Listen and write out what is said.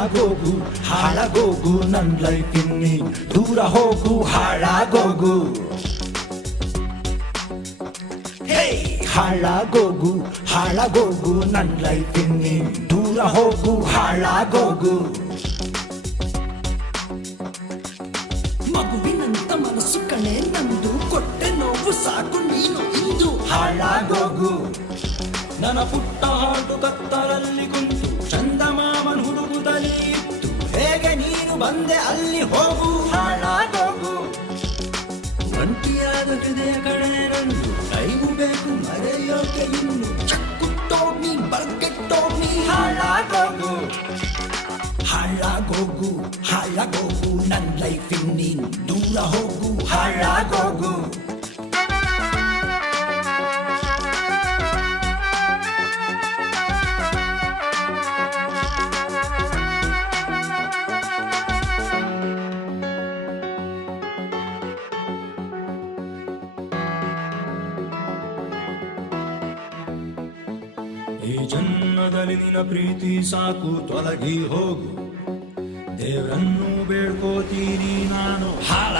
ಹಾಳಾಗೋಗು ಹಾಳಾಗೋಗು ನನ್ ಲೈಫ್ ಇನ್ನಿ ದೂರ ಹೋಗು ಹಾಳಾಗೋಗು ಹಾಳಾಗೋಗು ಹಾಳಾಗೋಗು ನನ್ ಲೈಫ್ ಇನ್ನಿ ದೂರ ಹೋಗು ಹಾಳಾಗೋಗು ಮಗುವಿನಂತ ಮನಸ್ಸು ಕಣೆ ನಂದು ಕೊಟ್ಟೆ ನೋವು ಸಾಕು ನೀನು ಇಂದು ಹಾಳಾಗೋಗು ನನ್ನ ಪುಟ್ಟ ಹಾಡು ಕತ್ತಲಲ್ಲಿ ಕುಂತು ಚಂದಮಾಮನ್ ಹುಡುಗುತ್ತಲೇ ಇತ್ತು ಹೇಗೆ ನೀನು ಬಂದೆ ಅಲ್ಲಿ ಹೋಗು ಹಾಳಾಗೋಗು ಒಂಟಿಯಾದ ಹೃದಯ ಕಡೆ ನಂದು ಟೈಮು ಬೇಕು ಮರೆಯೋಕೆ ಇನ್ನು ಚಕ್ಕುಟ್ಟೋಗ್ನಿ ಬರ್ಗೆಟ್ಟೋಗ್ನಿ ಹಾಳಾಗೋಗು ಹಾಳಾಗೋಗು ಹಾಳಾಗೋಗು ನನ್ ಲೈಫ್ ಇನ್ನೀನ್ ದೂರ ಹೋಗು ಹಾಳಾಗೋಗು ಈ ಜನ್ಮದಲ್ಲಿ ನಿನ್ನ ಪ್ರೀತಿ ಸಾಕು ತೊಲಗಿ ಹೋಗು ದೇವರನ್ನು ಬೇಡ್ಕೋತೀನಿ ನಾನು ಹಾಳ